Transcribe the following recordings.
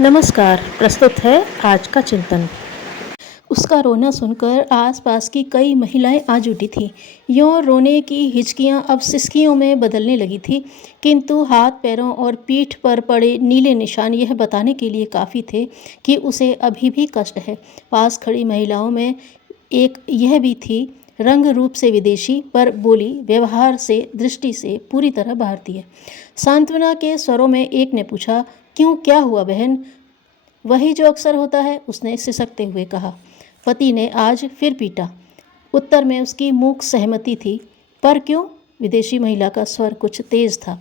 नमस्कार। प्रस्तुत है आज का चिंतन। उसका रोना सुनकर आसपास की कई महिलाएं आज उठी थीं। यों रोने की हिचकियां अब सिसकियों में बदलने लगी थीं, किंतु हाथ पैरों और पीठ पर पड़े नीले निशान यह बताने के लिए काफ़ी थे कि उसे अभी भी कष्ट है। पास खड़ी महिलाओं में एक यह भी थी, रंग रूप से विदेशी पर बोली व्यवहार से दृष्टि से पूरी तरह भारतीय। सांत्वना के स्वरों में एक ने पूछा, क्यों, क्या हुआ बहन? वही जो अक्सर होता है, उसने सिसकते हुए कहा। पति ने आज फिर पीटा। उत्तर में उसकी मूक सहमति थी। पर क्यों? विदेशी महिला का स्वर कुछ तेज था।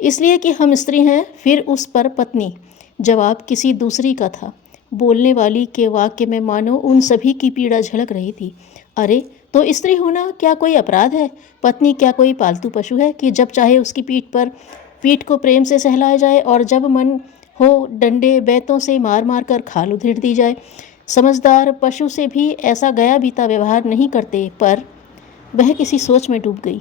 इसलिए कि हम स्त्री हैं। फिर उस पर पत्नी। जवाब किसी दूसरी का था। बोलने वाली के वाक्य में मानो उन सभी की पीड़ा झलक रही थी। अरे, तो स्त्री होना क्या कोई अपराध है? पत्नी क्या कोई पालतू पशु है कि जब चाहे उसकी पीठ को प्रेम से सहलाया जाए और जब मन हो डंडे बैतों से मार मार कर खाल उधेड़ दी जाए? समझदार पशु से भी ऐसा गया बीता व्यवहार नहीं करते। पर वह किसी सोच में डूब गई।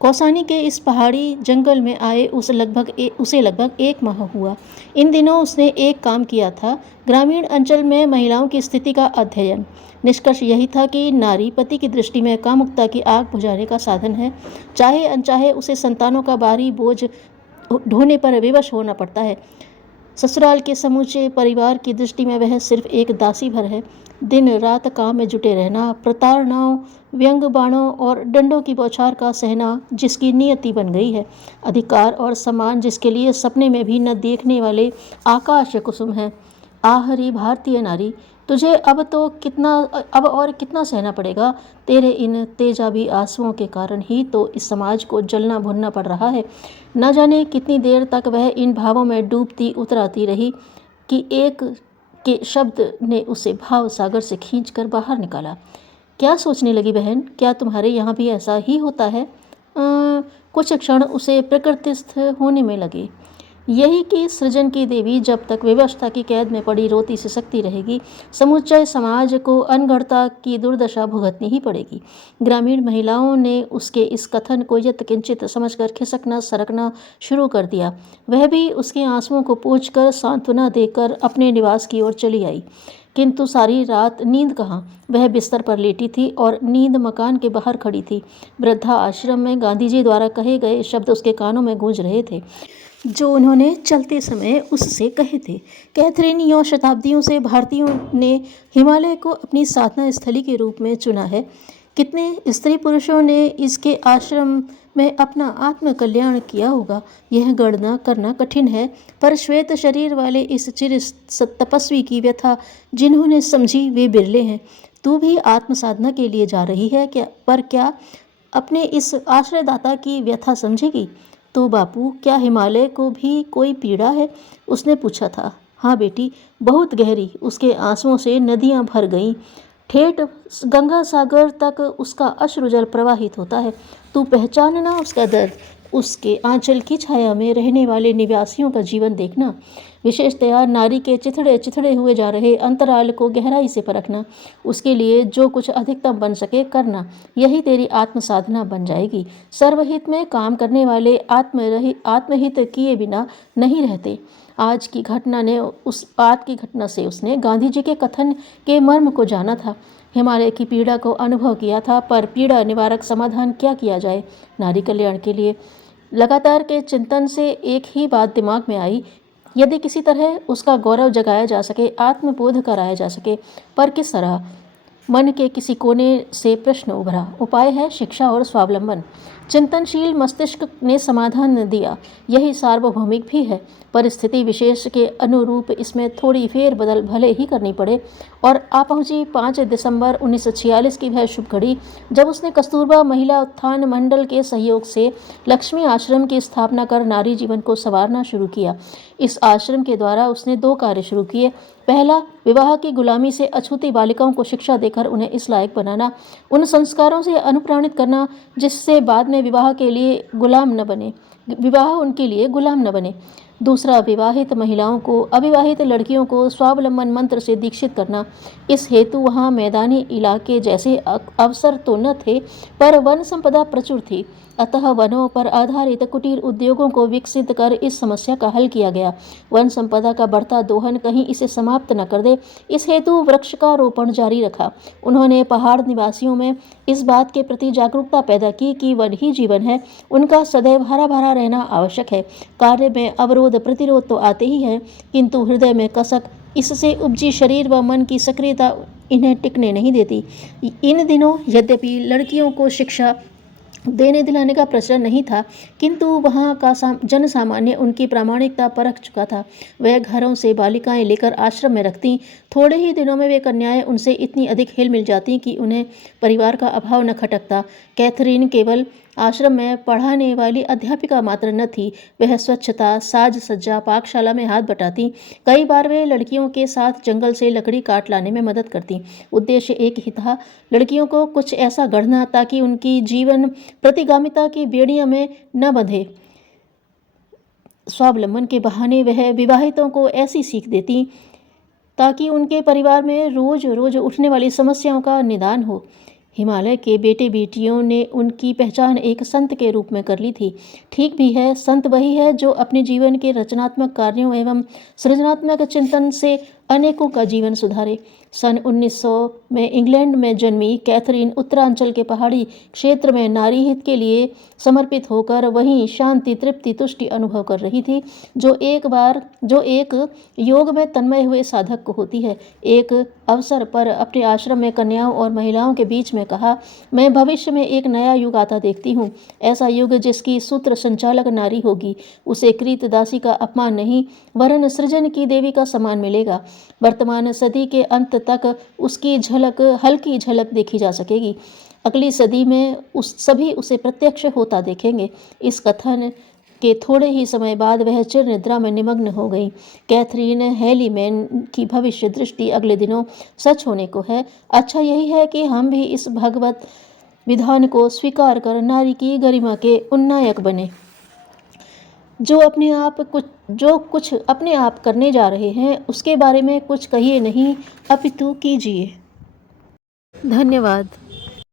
कौसानी के इस पहाड़ी जंगल में आए उसे लगभग 1 माह हुआ। इन दिनों उसने एक काम किया था, ग्रामीण अंचल में महिलाओं की स्थिति का अध्ययन। निष्कर्ष यही था कि नारी पति की दृष्टि में कामुकता की आग बुझाने का साधन है। चाहे अनचाहे उसे संतानों का भारी बोझ ढोने पर विवश होना पड़ता है। ससुराल के समूचे परिवार की दृष्टि में वह सिर्फ एक दासी भर है। दिन रात काम में जुटे रहना, प्रताड़नाओं, व्यंग बाणों और डंडों की बौछार का सहना जिसकी नियति बन गई है। अधिकार और सम्मान जिसके लिए सपने में भी न देखने वाले आकाश कुसुम है। आहरी भारतीय नारी, तुझे अब और कितना सहना पड़ेगा? तेरे इन तेजाबी आंसुओं के कारण ही तो इस समाज को जलना भुनना पड़ रहा है। न जाने कितनी देर तक वह इन भावों में डूबती उतराती रही कि एक के शब्द ने उसे भाव सागर से खींचकर बाहर निकाला। क्या सोचने लगी बहन? क्या तुम्हारे यहाँ भी ऐसा ही होता है? कुछ क्षण उसे प्रकृतिस्थ होने में लगे। यही कि सृजन की देवी जब तक विवशता की कैद में पड़ी रोती सिसकती रहेगी, समुच्चय समाज को अनगढ़ता की दुर्दशा भुगतनी ही पड़ेगी। ग्रामीण महिलाओं ने उसके इस कथन को यत्किंचित समझकर खिसकना सरकना शुरू कर दिया। वह भी उसके आंसुओं को पोंछकर सांत्वना देकर अपने निवास की ओर चली आई। किंतु सारी रात नींद कहाँ? वह बिस्तर पर लेटी थी और नींद मकान के बाहर खड़ी थी। वृद्धा आश्रम में गांधी जी द्वारा कहे गए शब्द उसके कानों में गूंज रहे थे, जो उन्होंने चलते समय उससे कहे थे। कैथरीन, यों शताब्दियों से भारतीयों ने हिमालय को अपनी साधना स्थली के रूप में चुना है। कितने स्त्री पुरुषों ने इसके आश्रम में अपना आत्मकल्याण किया होगा, यह गणना करना कठिन है। पर श्वेत शरीर वाले इस चिर तपस्वी की व्यथा जिन्होंने समझी वे बिरले हैं। तू भी आत्म साधना के लिए जा रही है क्या? पर क्या अपने इस आश्रयदाता की व्यथा समझेगी? तो बापू, क्या हिमालय को भी कोई पीड़ा है? उसने पूछा था। हाँ बेटी, बहुत गहरी। उसके आंसुओं से नदियाँ भर गईं। ठेठ गंगा सागर तक उसका अश्रुजल प्रवाहित होता है। तू पहचानना उसका दर्द, उसके आंचल की छाया में रहने वाले निवासियों का जीवन देखना। विशेषतया नारी के चिथड़े चिथड़े हुए जा रहे अंतराल को गहराई से परखना। उसके लिए जो कुछ अधिकतम बन सके करना, यही तेरी आत्म साधना बन जाएगी। सर्वहित में काम करने वाले आत्महित किए बिना नहीं रहते। आज की घटना से उसने गांधी जी के कथन के मर्म को जाना था। हिमालय की पीड़ा को अनुभव किया था। पर पीड़ा निवारक समाधान क्या किया जाए नारी कल्याण के लिए? लगातार के चिंतन से एक ही बात दिमाग में आई, यदि किसी तरह उसका गौरव जगाया जा सके, आत्मबोध कराया जा सके, पर किस तरह? मन के किसी कोने से प्रश्न उभरा। उपाय है शिक्षा और स्वावलंबन। चिंतनशील मस्तिष्क ने समाधान दिया, यही सार्वभौमिक भी है। परिस्थिति विशेष के अनुरूप इसमें थोड़ी फेरबदल भले ही करनी पड़े। और आ पहुंची 5 दिसंबर 1946 की वह शुभ घड़ी, जब उसने कस्तूरबा महिला उत्थान मंडल के सहयोग से लक्ष्मी आश्रम की स्थापना कर नारी जीवन को संवारना शुरू किया। इस आश्रम के द्वारा उसने 2 कार्य शुरू किए। पहला, विवाह की गुलामी से अछूती बालिकाओं को शिक्षा देकर उन्हें इस लायक बनाना, उन संस्कारों से अनुप्राणित करना जिससे बाद में विवाह उनके लिए गुलाम न बने। दूसरा, विवाहित महिलाओं को, अविवाहित लड़कियों को स्वावलंबन मंत्र से दीक्षित करना। इस हेतु वहाँ मैदानी इलाके जैसे अवसर तो न थे, पर वन संपदा प्रचुर थी। अतः वनों पर आधारित कुटीर उद्योगों को विकसित कर इस समस्या का हल किया गया। वन संपदा का बढ़ता दोहन कहीं इसे समाप्त न कर दे, इस हेतु वृक्ष का रोपण जारी रखा। उन्होंने पहाड़ निवासियों में इस बात के प्रति जागरूकता पैदा की कि वन ही जीवन है, उनका सदैव हरा भरा रहना आवश्यक है। कार्य में अवरोध प्रतिरोध तो आते ही हैं, किंतु हृदय में कसक, इससे उपजी शरीर व मन की सक्रियता इन्हें टिकने नहीं देती। इन दिनों यद्यपि लड़कियों को शिक्षा देने दिलाने का प्रचलन नहीं था, किंतु वहाँ का जन सामान्य उनकी प्रामाणिकता परख चुका था। वह घरों से बालिकाएं लेकर आश्रम में रखती। थोड़े ही दिनों में वे कन्याएं उनसे इतनी अधिक हिल मिल जाती कि उन्हें परिवार का अभाव न खटकता। कैथरीन केवल आश्रम में पढ़ाने वाली अध्यापिका मात्र न थी, वह स्वच्छता, साज सज्जा, पाकशाला में हाथ बटाती। कई बार वे लड़कियों के साथ जंगल से लकड़ी काट लाने में मदद करती। उद्देश्य एक ही था, लड़कियों को कुछ ऐसा गढ़ना ताकि उनकी जीवन प्रतिगामिता की बेड़ियों में न बंधे। स्वावलंबन के बहाने वह विवाहितों को ऐसी सीख देती ताकि उनके परिवार में रोज रोज उठने वाली समस्याओं का निदान हो। हिमालय के बेटे बेटियों ने उनकी पहचान एक संत के रूप में कर ली थी। ठीक भी है, संत वही है जो अपने जीवन के रचनात्मक कार्यों एवं सृजनात्मक चिंतन से अनेकों का जीवन सुधारे। सन 1900 में इंग्लैंड में जन्मी कैथरीन उत्तरांचल के पहाड़ी क्षेत्र में नारी हित के लिए समर्पित होकर वहीं शांति, तृप्ति, तुष्टि अनुभव कर रही थी, जो एक योग में तन्मय हुए साधक को होती है। एक अवसर पर अपने आश्रम में कन्याओं और महिलाओं के बीच में कहा, मैं भविष्य में एक नया युग आता देखती हूँ, ऐसा युग जिसकी सूत्र संचालक नारी होगी। उसे कृत दासी का अपमान नहीं, वरन सृजन की देवी का सम्मान मिलेगा। वर्तमान सदी के अंत तक उसकी हल्की झलक देखी जा सकेगी। अगली सदी में सभी उसे प्रत्यक्ष होता देखेंगे। इस कथन के थोड़े ही समय बाद वह चिर निद्रा में निमग्न हो गई। कैथरीन हेलीमैन की भविष्य दृष्टि अगले दिनों सच होने को है। अच्छा यही है कि हम भी इस भगवत विधान को स्वीकार कर नारी की गरिमा के उन्नायक बने। जो कुछ अपने आप करने जा रहे हैं उसके बारे में कुछ कहिए नहीं, अपितु कीजिए। धन्यवाद।